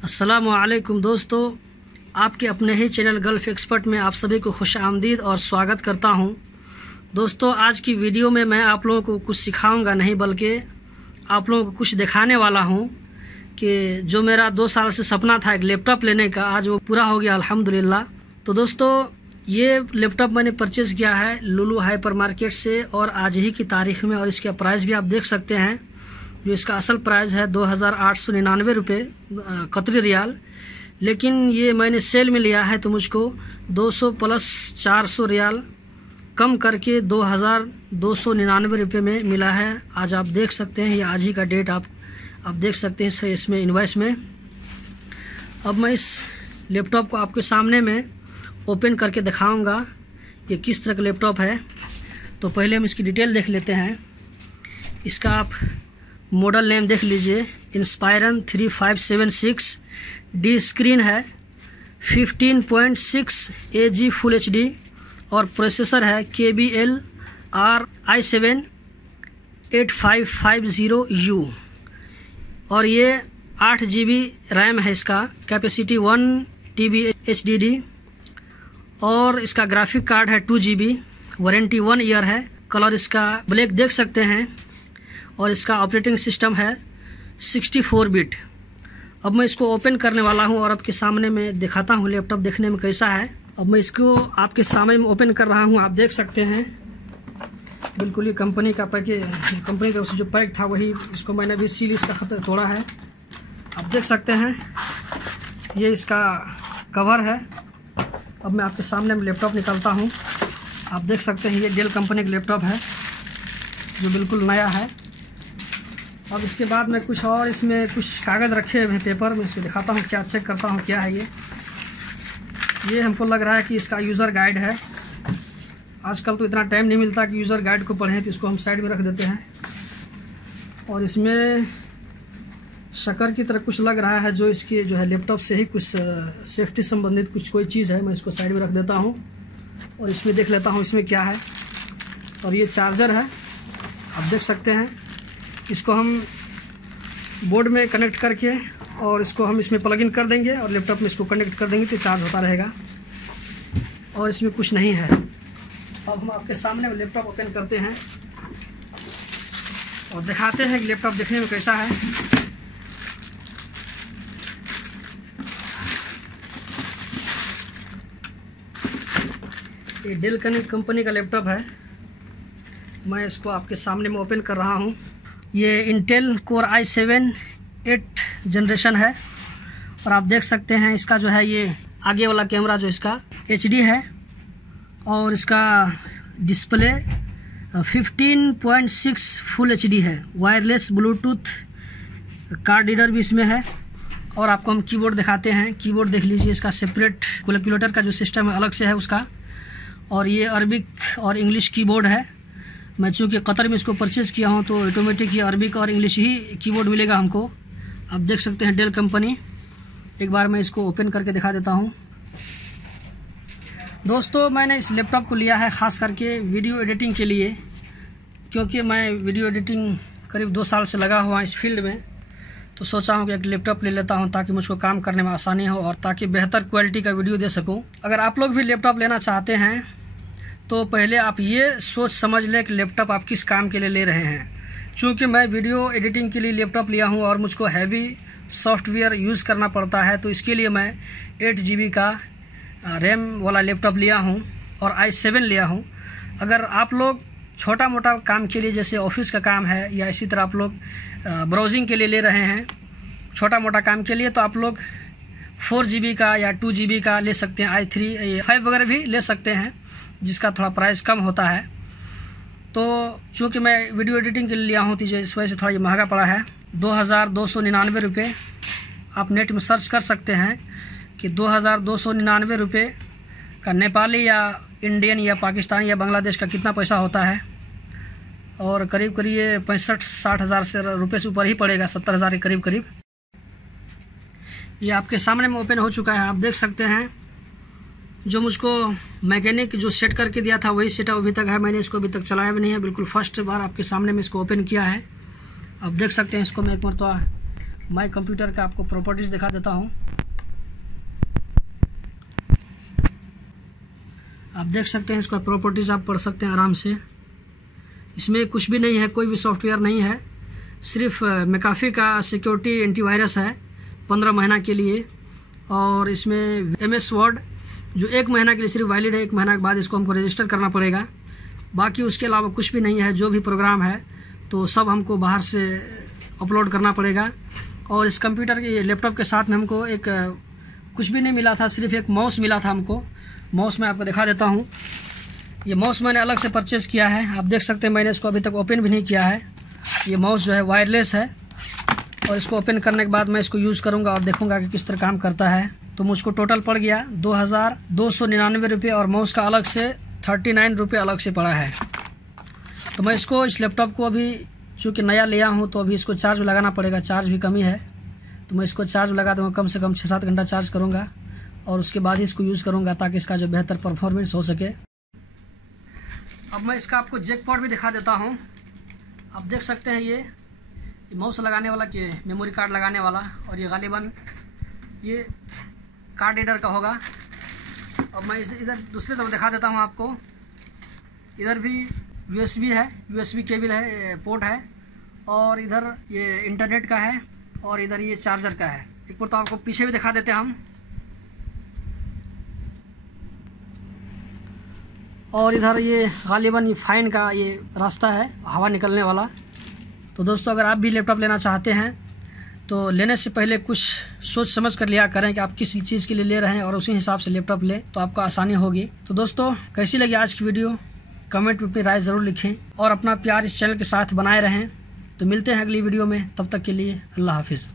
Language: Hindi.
अस्सलामुअलैकुम दोस्तों, आपके अपने ही चैनल गल्फ़ एक्सपर्ट में आप सभी को खुश आमदीद और स्वागत करता हूं। दोस्तों, आज की वीडियो में मैं आप लोगों को कुछ सिखाऊंगा नहीं बल्कि आप लोगों को कुछ दिखाने वाला हूं कि जो मेरा 2 साल से सपना था एक लैपटॉप लेने का, आज वो पूरा हो गया अल्हम्दुलिल्लाह। तो दोस्तों, ये लैपटॉप मैंने परचेज़ किया है लुलु हाइपर मार्केट से और आज ही की तारीख़ में, और इसका प्राइस भी आप देख सकते हैं। जो इसका असल प्राइस है 2899 रुपये कतरी रियाल, लेकिन ये मैंने सेल में लिया है तो मुझको 200 प्लस 400 रियाल कम करके 2299 रुपये में मिला है। आज आप देख सकते हैं, ये आज ही का डेट आप देख सकते हैं इसमें इनवॉइस में। अब मैं इस लैपटॉप को आपके सामने में ओपन करके दिखाऊंगा ये किस तरह का लैपटॉप है। तो पहले हम इसकी डिटेल देख लेते हैं। इसका आप मॉडल नेम देख लीजिए, इंस्पायरन 3576 डी स्क्रीन है, 15.6 AG फुल HD और प्रोसेसर है KBL i7 8550U और ये 8 GB रैम है। इसका कैपेसिटी 1 TB HDD और इसका ग्राफिक कार्ड है 2 GB, वारंटी 1 ईयर है। कलर इसका ब्लैक देख सकते हैं और इसका ऑपरेटिंग सिस्टम है 64 बिट। अब मैं इसको ओपन करने वाला हूं और आपके सामने में दिखाता हूं लैपटॉप देखने में कैसा है। अब मैं इसको आपके सामने में ओपन कर रहा हूं, आप देख सकते हैं। बिल्कुल ये कंपनी का पैकेज, कंपनी की तरफ से जो पैक था वही, इसको मैंने भी सील इसका खत तोड़ा है। आप देख सकते हैं ये इसका कवर है। अब मैं आपके सामने में लैपटॉप निकालता हूँ। आप देख सकते हैं ये डेल कंपनी का लैपटॉप है जो बिल्कुल नया है। अब इसके बाद मैं कुछ और इसमें कुछ कागज़ रखे हुए हैं, पेपर में इसको दिखाता हूँ, क्या चेक करता हूँ क्या है ये हमको लग रहा है कि इसका यूज़र गाइड है। आजकल तो इतना टाइम नहीं मिलता कि यूज़र गाइड को पढ़ें, तो इसको हम साइड में रख देते हैं। और इसमें शक्कर की तरह कुछ लग रहा है, जो इसकी जो है लैपटॉप से ही कुछ सेफ्टी संबंधित कुछ कोई चीज़ है। मैं इसको साइड में रख देता हूँ और इसमें देख लेता हूँ इसमें क्या है। और ये चार्जर है, आप देख सकते हैं। इसको हम बोर्ड में कनेक्ट करके और इसको हम इसमें प्लग इन कर देंगे और लैपटॉप में इसको कनेक्ट कर देंगे तो चार्ज होता रहेगा। और इसमें कुछ नहीं है। अब हम आपके सामने लैपटॉप ओपन करते हैं और दिखाते हैं कि लैपटॉप देखने में कैसा है। ये डेल कंपनी का लैपटॉप है। मैं इसको आपके सामने में ओपन कर रहा हूँ। ये इंटेल कोर i7 8 जनरेशन है और आप देख सकते हैं इसका जो है ये आगे वाला कैमरा जो इसका HD है और इसका डिस्प्ले 15.6 फुल HD है। वायरलेस ब्लूटूथ कार्ड रीडर भी इसमें है। और आपको हम कीबोर्ड दिखाते हैं। कीबोर्ड देख लीजिए, इसका सेपरेट कैलकुलेटर का जो सिस्टम है अलग से है उसका। और ये अरबिक और इंग्लिश कीबोर्ड है। मैं चूँकि कतर में इसको परचेज़ किया हूँ तो ऑटोमेटिक ये अरबिक और इंग्लिश ही कीबोर्ड मिलेगा हमको। आप देख सकते हैं डेल कंपनी। एक बार मैं इसको ओपन करके दिखा देता हूँ। दोस्तों, मैंने इस लैपटॉप को लिया है ख़ास करके वीडियो एडिटिंग के लिए, क्योंकि मैं वीडियो एडिटिंग करीब 2 साल से लगा हुआ इस फील्ड में। तो सोचा हूँ कि एक लैपटॉप ले लेता हूँ ताकि मुझको काम करने में आसानी हो और ताकि बेहतर क्वालिटी का वीडियो दे सकूँ। अगर आप लोग भी लैपटॉप लेना चाहते हैं तो पहले आप ये सोच समझ लें कि लैपटॉप आप किस काम के लिए ले रहे हैं। चूँकि मैं वीडियो एडिटिंग के लिए लैपटॉप लिया हूँ और मुझको हैवी सॉफ्टवेयर यूज़ करना पड़ता है, तो इसके लिए मैं 8 GB का रैम वाला लैपटॉप लिया हूँ और i7 लिया हूँ। अगर आप लोग छोटा मोटा काम के लिए, जैसे ऑफिस का काम है या इसी तरह आप लोग ब्राउजिंग के लिए ले रहे हैं छोटा मोटा काम के लिए, तो आप लोग 4 GB का या 2 GB का ले सकते हैं। i3 5 वगैरह भी ले सकते हैं जिसका थोड़ा प्राइस कम होता है। तो चूँकि मैं वीडियो एडिटिंग के लिए लिया हूँ तो इस वजह से थोड़ा ये महंगा पड़ा है, 2299 रुपये। आप नेट में सर्च कर सकते हैं कि 2299 रुपये का नेपाली या इंडियन या पाकिस्तानी या बांग्लादेश का कितना पैसा होता है। और करीब करीब ये 65-60 हज़ार से रुपये से ऊपर ही पड़ेगा, 70 हज़ार के करीब करीब। ये आपके सामने में ओपन हो चुका है, आप देख सकते हैं। जो मुझको मैकेनिक जो सेट करके दिया था वही सेटअप अभी तक है। मैंने इसको अभी तक चलाया भी नहीं है, बिल्कुल फर्स्ट बार आपके सामने में इसको ओपन किया है। आप देख सकते हैं। इसको मैं एक मरतबा माई कंप्यूटर का आपको प्रॉपर्टीज़ दिखा देता हूँ। आप देख सकते हैं, इसका प्रॉपर्टीज़ आप पढ़ सकते हैं आराम से। इसमें कुछ भी नहीं है, कोई भी सॉफ्टवेयर नहीं है, सिर्फ मैकाफी का सिक्योरिटी एंटीवायरस है 15 महीना के लिए। और इसमें MS वर्ड जो 1 महीना के लिए सिर्फ वैलिड है, 1 महीना के बाद इसको हमको रजिस्टर करना पड़ेगा। बाकी उसके अलावा कुछ भी नहीं है। जो भी प्रोग्राम है तो सब हमको बाहर से अपलोड करना पड़ेगा। और इस कंप्यूटर के लैपटॉप के साथ में हमको एक कुछ भी नहीं मिला था, सिर्फ एक माउस मिला था हमको। माउस मैं आपको दिखा देता हूँ। ये माउस मैंने अलग से परचेज़ किया है। आप देख सकते हैं, मैंने इसको अभी तक ओपन भी नहीं किया है। ये माउस जो है वायरलेस है और इसको ओपन करने के बाद मैं इसको यूज़ करूँगा और देखूँगा कि किस तरह काम करता है। तो मुझको टोटल पड़ गया 2299 रुपये और माउस का अलग से 39 रुपये अलग से पड़ा है। तो मैं इसको इस लैपटॉप को अभी चूँकि नया लिया हूँ तो अभी इसको चार्ज लगाना पड़ेगा, चार्ज भी कमी है। तो मैं इसको चार्ज लगा दूँगा, कम से कम 6-7 घंटा चार्ज करूँगा और उसके बाद ही इसको यूज़ करूँगा ताकि इसका जो बेहतर परफॉर्मेंस हो सके। अब मैं इसका आपको जैक पोर्ट भी दिखा देता हूँ। आप देख सकते हैं ये माउस लगाने वाला, कि मेमोरी कार्ड लगाने वाला, और ये गालिबन ये कार्ड रीडर का होगा। अब मैं इधर दूसरी तरफ दिखा देता हूँ आपको। इधर भी USB है, USB केबल है, पोर्ट है, और इधर ये इंटरनेट का है, और इधर ये चार्जर का है। एक बार तो आपको पीछे भी दिखा देते हैं हम। और इधर ये गालिबन ये फाइन का ये रास्ता है हवा निकलने वाला। तो दोस्तों, अगर आप भी लैपटॉप लेना चाहते हैं तो लेने से पहले कुछ सोच समझ कर लिया करें कि आप किस चीज़ के लिए ले रहे हैं, और उसी हिसाब से लैपटॉप लें तो आपको आसानी होगी। तो दोस्तों, कैसी लगी आज की वीडियो, कमेंट में अपनी राय ज़रूर लिखें और अपना प्यार इस चैनल के साथ बनाए रहें। तो मिलते हैं अगली वीडियो में, तब तक के लिए अल्लाह हाफिज़।